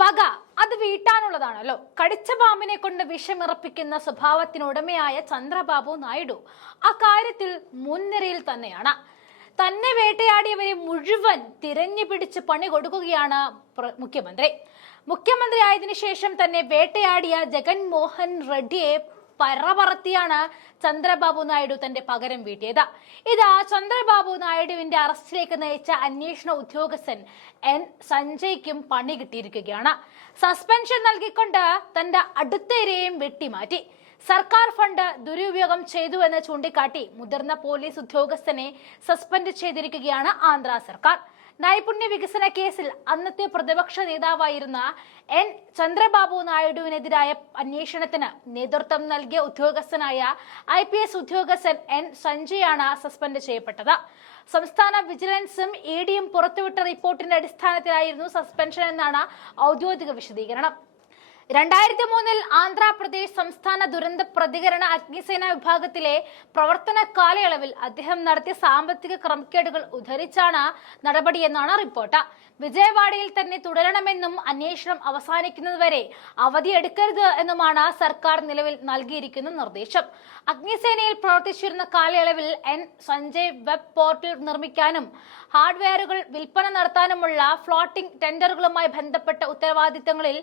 പക അത് വീട്ടാനുള്ളതാണല്ലോ. കടിച്ച പാമ്പിനെ കൊണ്ട് വിഷമിറപ്പിക്കുന്ന സ്വഭാവത്തിനുടമയായ ചന്ദ്രബാബു നായിഡു അക്കാര്യത്തിൽ മുൻനിരയിൽ തന്നെയാണ്. തന്നെ വേട്ടയാടിയവരെ മുഴുവൻ തിരഞ്ഞു പിടിച്ച് പണി കൊടുക്കുകയാണ് മുഖ്യമന്ത്രി. മുഖ്യമന്ത്രി ആയതിനു ശേഷം തന്നെ വേട്ടയാടിയ ജഗൻമോഹൻ റെഡ്ഡിയെ പറപറത്തിയാണ് ചന്ദ്രബാബു നായിഡു തന്റെ പകരം വീട്ടിയത്. ഇതാ ചന്ദ്രബാബു നായിഡുവിന്റെ അറസ്റ്റിലേക്ക് നയിച്ച അന്വേഷണ ഉദ്യോഗസ്ഥൻ എൻ സഞ്ജയ്ക്കും പണി കിട്ടിയിരിക്കുകയാണ്. സസ്പെൻഷൻ നൽകിക്കൊണ്ട് തന്റെ അടുത്തരെയും വെട്ടിമാറ്റി. സർക്കാർ ഫണ്ട് ദുരുപയോഗം ചെയ്തു എന്ന് ചൂണ്ടിക്കാട്ടി മുതിർന്ന പോലീസ് ഉദ്യോഗസ്ഥനെ സസ്പെൻഡ് ചെയ്തിരിക്കുകയാണ് ആന്ധ്ര സർക്കാർ. നൈപുണ്യ വികസന കേസിൽ അന്നത്തെ പ്രതിപക്ഷ നേതാവായിരുന്ന എൻ. ചന്ദ്രബാബു നായിഡുവിനെതിരായ അന്വേഷണത്തിന് നേതൃത്വം നൽകിയ ഉദ്യോഗസ്ഥനായ ഐ പി എസ് ഉദ്യോഗസ്ഥൻ എൻ. സഞ്ജയാണ് സസ്പെൻഡ് ചെയ്യപ്പെട്ടത്. സംസ്ഥാന വിജിലൻസും ഇ ഡിയും പുറത്തുവിട്ട റിപ്പോർട്ടിന്റെ അടിസ്ഥാനത്തിലായിരുന്നു സസ്പെൻഷൻ എന്നാണ് ഔദ്യോഗിക വിശദീകരണം. രണ്ടായിരത്തി മൂന്നിൽ ആന്ധ്രാപ്രദേശ് സംസ്ഥാന ദുരന്ത പ്രതികരണ അഗ്നിസേന വിഭാഗത്തിലെ പ്രവർത്തന കാലയളവിൽ അദ്ദേഹം നടത്തിയ സാമ്പത്തിക ക്രമക്കേടുകൾ ഉദ്ധരിച്ചാണ് നടപടിയെന്നാണ് റിപ്പോർട്ട്. വിജയവാഡയിൽ തന്നെ തുടരണമെന്നും അന്വേഷണം അവസാനിക്കുന്നതുവരെ അവധിയെടുക്കരുത് എന്നുമാണ് സർക്കാർ നിലവിൽ നൽകിയിരിക്കുന്ന നിർദ്ദേശം. അഗ്നിസേനയിൽ പ്രവർത്തിച്ചിരുന്ന കാലയളവിൽ എൻ സഞ്ജയ് വെബ് പോർട്ടൽ നിർമ്മിക്കാനും ഹാർഡ്വെയറുകൾ വിൽപ്പന നടത്താനുമുള്ള ഫ്ലോട്ടിംഗ് ടെൻഡറുകളുമായി ബന്ധപ്പെട്ട ഉത്തരവാദിത്തങ്ങളിൽ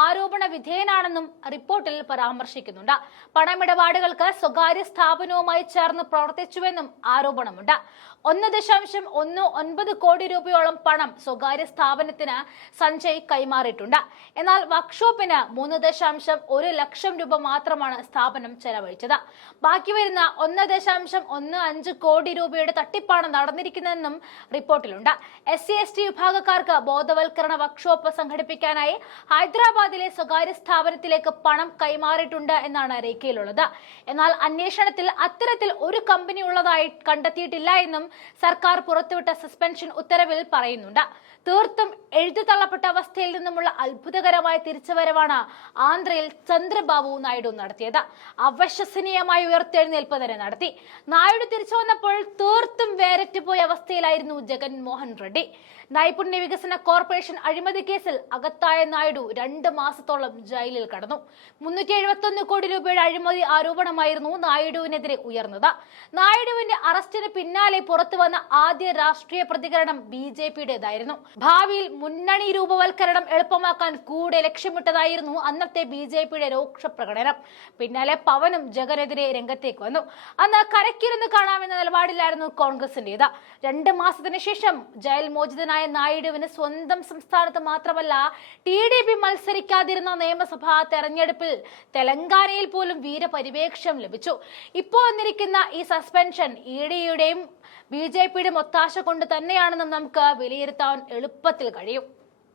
ആരോപണ വിധേയനാണെന്നും റിപ്പോർട്ടിൽ പരാമർശിക്കുന്നുണ്ട്. പണമിടപാടുകൾക്ക് സ്വകാര്യ സ്ഥാപനവുമായി ചേർന്ന് പ്രവർത്തിച്ചുവെന്നും ആരോപണമുണ്ട്. ഒന്ന് ദശാംശം ഒന്ന് ഒൻപത് കോടി രൂപയോളം പണം സ്വകാര്യ സ്ഥാപനത്തിന് സഞ്ജയ് കൈമാറിയിട്ടുണ്ട്. എന്നാൽ വർക്ക്ഷോപ്പിന് മൂന്ന് ദശാംശം ഒരു ലക്ഷം രൂപ മാത്രമാണ് സ്ഥാപനം ചെലവഴിച്ചത്. ബാക്കി വരുന്ന ഒന്ന് ദശാംശം ഒന്ന് അഞ്ച് കോടി രൂപയുടെ തട്ടിപ്പാണ് നടന്നിരിക്കുന്നതെന്നും റിപ്പോർട്ടിലുണ്ട്. എസ് സി എസ് ടി വിഭാഗക്കാർക്ക് ബോധവൽക്കരണ വർക്ക്ഷോപ്പ് സംഘടിപ്പിക്കാനായി ഹൈദരാബാദിലെ സ്വകാര്യ സ്ഥാപനത്തിലേക്ക് പണം കൈമാറിയിട്ടുണ്ട് എന്നാണ് രേഖയിലുള്ളത്. എന്നാൽ അന്വേഷണത്തിൽ അത്തരത്തിൽ ഒരു കമ്പനി ഉള്ളതായി കണ്ടെത്തിയിട്ടില്ല എന്നും സർക്കാർ പുറത്തുവിട്ട സസ്പെൻഷൻ ഉത്തരവിൽ പറയുന്നുണ്ട്. തീർത്തും എഴുതി തള്ളപ്പെട്ട അവസ്ഥയിൽ നിന്നുമുള്ള അത്ഭുതകരമായ തിരിച്ചുവരവാണ് ആന്ധ്രയിൽ ചന്ദ്രബാബു നായിഡു നടത്തിയത്. അവിശ്വസനീയമായ ഉയർത്തെഴുന്നേൽപ്പ് തന്നെ നടത്തി. നായിഡു തിരിച്ചു വന്നപ്പോൾ തീർത്തും വേരറ്റുപോയ അവസ്ഥയിലായിരുന്നു ജഗൻമോഹൻ റെഡ്ഡി. നൈപുണ്യ വികസന കോർപ്പറേഷൻ അഴിമതി കേസിൽ അകത്തായ നായിഡു രണ്ട് മാസത്തോളം ജയിലിൽ കടന്നു. മുന്നൂറ്റി എഴുപത്തി കോടി രൂപയുടെ അഴിമതി ആരോപണമായിരുന്നു നായിഡുവിനെതിരെ ഉയർന്നത്. നായിഡുവിന്റെ അറസ്റ്റിന് പിന്നാലെ പുറത്തു വന്ന ആദ്യ രാഷ്ട്രീയ പ്രതികരണം ബി ജെ പിയുടേതായിരുന്നു. ഭാവിയിൽ മുന്നണി രൂപവൽക്കരണം എളുപ്പമാക്കാൻ കൂടെ ലക്ഷ്യമിട്ടതായിരുന്നു അന്നത്തെ ബി ജെ പിയുടെ രൂക്ഷ പ്രകടനം. പിന്നാലെ പവനും ജഗനെതിരെ രംഗത്തേക്ക് വന്നു. അന്ന് കരക്കിരുന്ന് കാണാമെന്ന നിലപാടിലായിരുന്നു കോൺഗ്രസിന്റേത്. രണ്ട് മാസത്തിന് ശേഷം ജയിൽ മോചിതനായ നായിഡുവിന് സ്വന്തം സംസ്ഥാനത്ത് മാത്രമല്ല ടി ഡി പി മത്സരിക്കാതിരുന്ന നിയമസഭാ തെരഞ്ഞെടുപ്പിൽ തെലങ്കാനയിൽ പോലും വീരപരിവേക്ഷം ലഭിച്ചു. ഇപ്പോൾ വന്നിരിക്കുന്ന ഈ സസ്പെൻഷൻ ഇ ഡിയുടെയും ബി ജെ പിയുടെയും ഒത്താശ കൊണ്ട് തന്നെയാണെന്നും നമുക്ക് വിലയിരുത്താൻ എളുപ്പത്തിൽ കഴിയും.